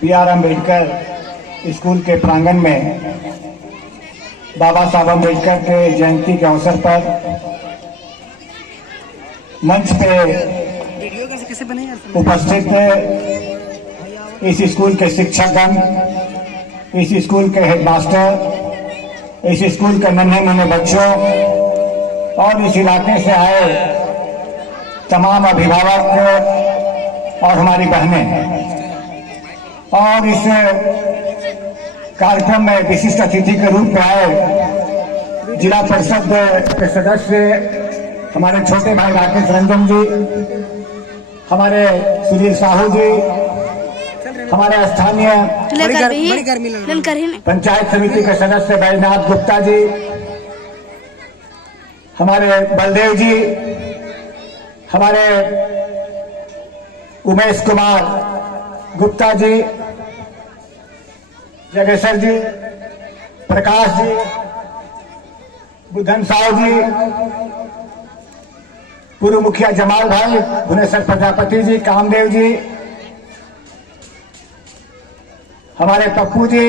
B R. Ambedkar school के प्रांगण में बाबा साहब अम्बेडकर के जयंती के अवसर पर मंच पे उपस्थित इस स्कूल के शिक्षकगण, इस स्कूल के हेडमास्टर, इस स्कूल के नन्हे मुन्ने बच्चों और इस इलाके से आए तमाम अभिभावक और हमारी बहनें, और इस कार्यक्रम में विशिष्ट अतिथि के रूप में आए जिला परिषद के सदस्य हमारे छोटे भाई राकेश रंजन जी, हमारे सुनील साहू जी, हमारे स्थानीय पंचायत समिति के सदस्य बैजनाथ गुप्ता जी, हमारे बलदेव जी, हमारे उमेश कुमार गुप्ता जी, जगेश्वर जी, प्रकाश जी, बुद्धन साहू जी, पूर्व मुखिया जमाल भाई, भुवनेश्वर प्रजापति जी, कामदेव जी, हमारे पप्पू जी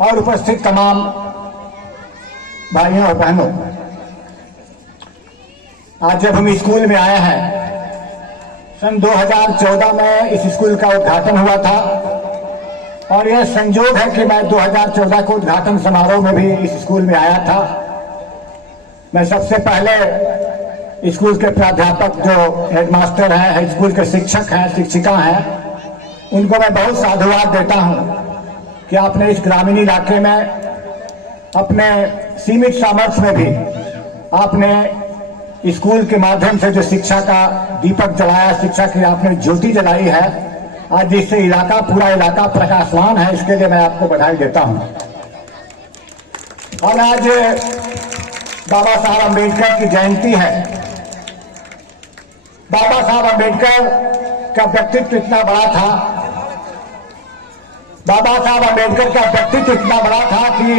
और उपस्थित तमाम भाइयों और बहनों, आज जब हम स्कूल में आए हैं, सन 2014 में इस स्कूल का उद्घाटन हुआ था और यह संयोग है कि मैं 2014 को उद्घाटन समारोह में भी इस स्कूल में आया था। मैं सबसे पहले स्कूल के प्राध्यापक जो हेडमास्टर हैं, स्कूल के शिक्षक हैं, शिक्षिका हैं, उनको मैं बहुत साधुवाद देता हूं कि आपने इस ग्रामीण इलाके में अपने सीमित सामर्थ्य में भी आपने स्कूल के माध्यम से जो शिक्षा का दीपक जलाया, शिक्षा की आपने ज्योति जलाई है, आज जिससे इलाका, पूरा इलाका प्रकाशवान है, इसके लिए मैं आपको बधाई देता हूं। और आज बाबा साहब अम्बेडकर की जयंती है। बाबा साहब अम्बेडकर का व्यक्तित्व इतना बड़ा था, बाबा साहब अम्बेडकर का व्यक्तित्व इतना बड़ा था कि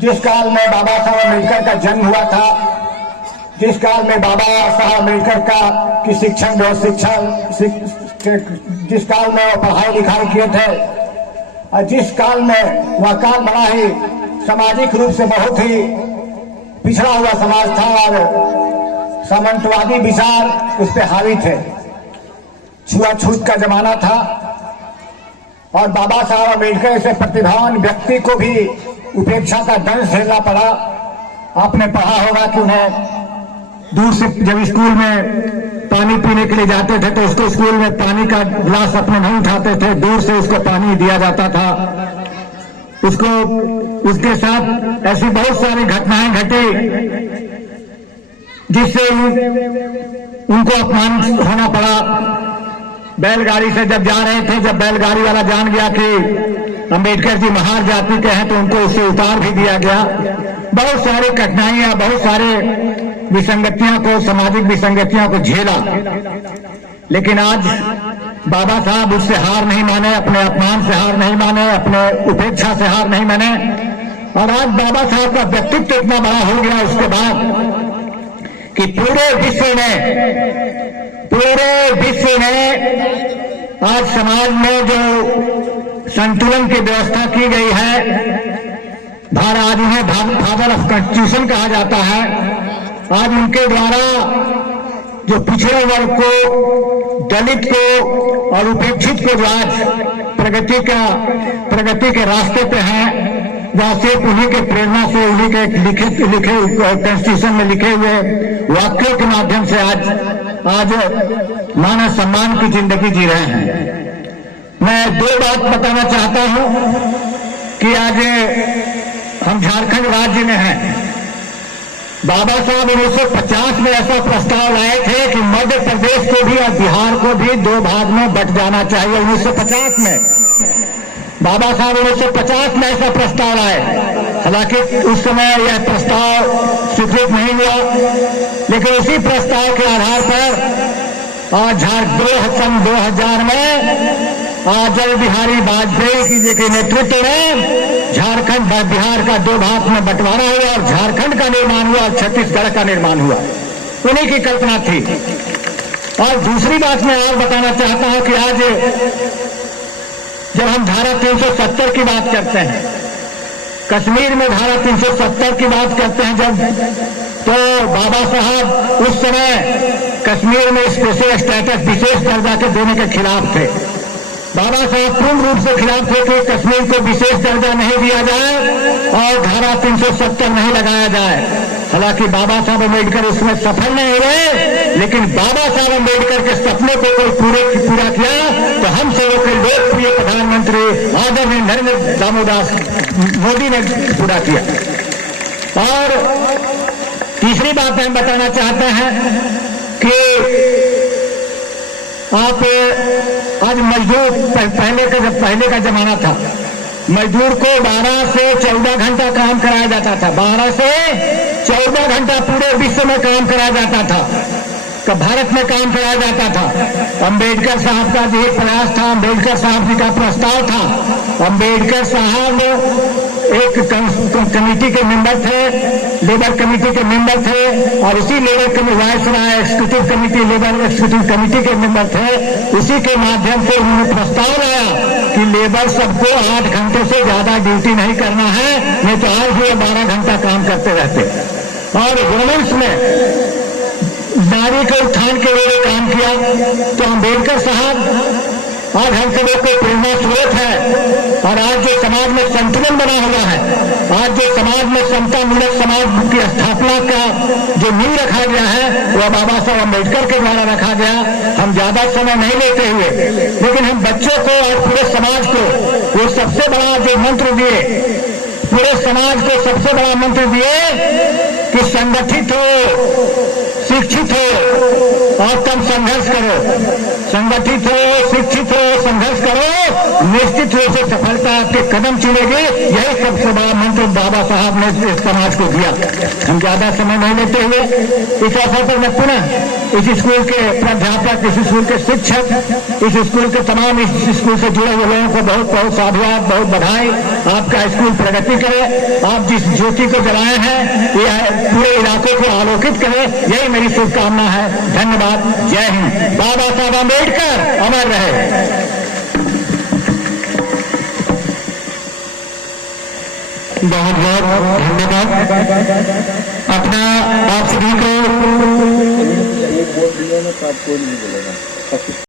जिस काल में बाबा साहब अम्बेडकर का जन्म हुआ था, जिस काल में बाबा साहब अम्बेडकर की जिस काल में वो पढ़ाई लिखाई किए थे, और जिस काल में वह काल बड़ा ही सामाजिक रूप से बहुत ही पिछड़ा हुआ समाज था और सामंतवादी विचार उस पर हावी थे, छुआछूत का जमाना था, और बाबा साहब अम्बेडकर ऐसे प्रतिभावान व्यक्ति को भी उपेक्षा का दंश झेलना पड़ा। आपने पढ़ा होगा कि उन्हें दूर से जब स्कूल में पानी पीने के लिए जाते थे तो उसको स्कूल में पानी का गिलास अपने नहीं उठाते थे, दूर से उसको पानी दिया जाता था। उसको उसके साथ ऐसी बहुत सारी घटनाएं घटी जिससे उनको अपमानित होना पड़ा। बैलगाड़ी से जब जा रहे थे, जब बैलगाड़ी वाला जान गया कि अम्बेडकर जी महार जाति के हैं तो उनको उससे उतार भी दिया गया। बहुत सारी कठिनाइयां, बहुत सारे विसंगतियों को, सामाजिक विसंगतियों को झेला, लेकिन आज बाबा साहब उससे हार नहीं माने, अपने अपमान से हार नहीं माने, अपने उपेक्षा से हार नहीं माने, और आज बाबा साहब का व्यक्तित्व इतना बड़ा हो गया उसके बाद कि पूरे विश्व में आज समाज में जो संतुलन की व्यवस्था की गई है, आज उन्हें फादर ऑफ कॉन्स्टिट्यूशन कहा जाता है। आज उनके द्वारा जो पिछड़े वर्ग को, दलित को और उपेक्षित को जो आज प्रगति के रास्ते पे हैं, वह सिर्फ उन्हीं के प्रेरणा से, उन्हीं के लिखे कॉन्स्टिट्यूशन में लिखे हुए वाक्यों के माध्यम से आज मानव सम्मान की जिंदगी जी रहे हैं। मैं दो बात बताना चाहता हूं कि आज हम झारखंड राज्य में हैं। बाबा साहब 1950 में ऐसा प्रस्ताव लाए थे कि मध्य प्रदेश को भी और बिहार को भी दो भाग में बंट जाना चाहिए। 1950 में बाबा साहब 1950 में ऐसा प्रस्ताव लाए, हालांकि उस समय यह प्रस्ताव स्वीकृत नहीं हुआ, लेकिन उसी प्रस्ताव के आधार पर आज सन 2000 में अटल बिहारी वाजपेयी जी के नेतृत्व में झारखंड बिहार का दो भाग में बंटवारा हुआ और झारखंड का निर्माण हुआ और छत्तीसगढ़ का निर्माण हुआ। उन्हीं की कल्पना थी। और दूसरी बात मैं और बताना चाहता हूं कि आज जब हम धारा 370 की बात करते हैं, कश्मीर में धारा 370 की बात करते हैं जब, तो बाबा साहब उस समय कश्मीर में स्पेशल स्टेटस, विशेष दर्जा के देने के खिलाफ थे। बाबा साहब पूर्ण रूप से खिलाफ थे कि कश्मीर को विशेष दर्जा नहीं दिया जाए और धारा 370 नहीं लगाया जाए। हालांकि बाबा साहब अम्बेडकर उसमें सफल नहीं हुए, लेकिन बाबा साहब अम्बेडकर के सपने को कोई पूरा किया तो हम सबों के लोकप्रिय प्रधानमंत्री आदरणीय नरेंद्र दामोदर मोदी ने पूरा किया। और तीसरी बात हम बताना चाहते हैं कि आप आज मजदूर, पहले का जमाना था, मजदूर को 12 से 14 घंटा काम कराया जाता था। 12 से 14 घंटा पूरे विश्व में काम कराया जाता था, भारत में काम कराया जाता था। अम्बेडकर साहब का जो प्रयास था, अम्बेडकर साहब जी का प्रस्ताव था। अम्बेडकर साहब एक कमेटी के मेंबर थे, लेबर कमेटी के मेंबर थे, और उसी labour committee, viceroy executive committee, labour executive committee के मेंबर थे। उसी के माध्यम से उन्होंने प्रस्ताव लाया कि लेबर सबको 8 घंटे से ज्यादा ड्यूटी नहीं करना है, नहीं तो आज भी 12 घंटा काम करते रहते। और वुमेन्स में नारी के उत्थान के लिए काम किया। तो अम्बेडकर साहब आज हम सब को प्रेरणा स्रोत है। और आज जो समाज में संतुलन बना हुआ है, आज जो समाज में समतामूलक समाज की स्थापना का जो नींव रखा गया है, वह बाबा साहब अम्बेडकर के द्वारा रखा गया। हम ज्यादा समय नहीं लेते हुए, लेकिन हम बच्चों को और पूरे समाज को वो सबसे बड़ा जो मंत्र दिए, पूरे समाज को सबसे बड़ा मंत्र दिए कि संगठित हो, शिक्षित हो और तब संघर्ष करो। संगठित हो, शिक्षित हो, संघर्ष करो, निश्चित रूप से सफलता आपके कदम चुनेगी। यही सबसे बड़ा मंत्र बाबा साहब ने इस समाज को दिया। हम ज्यादा समय नहीं लेते हुए इस अवसर पर मैं पुनः इस स्कूल के प्राध्यापक, इस स्कूल के शिक्षक, इस स्कूल के तमाम इस स्कूल से जुड़े हुए लोगों को बहुत बहुत साधुवाद, बहुत बधाई। आपका स्कूल प्रगति करे, आप जिस ज्योति को जलाए हैं यह पूरे इलाके को आलोकित करे, यही मेरी शुभकामना है। धन्यवाद। जय हिंद। बाबा साहब अम्बेडकर अमर रहे। बहुत बहुत धन्यवाद। अपना आप सभी को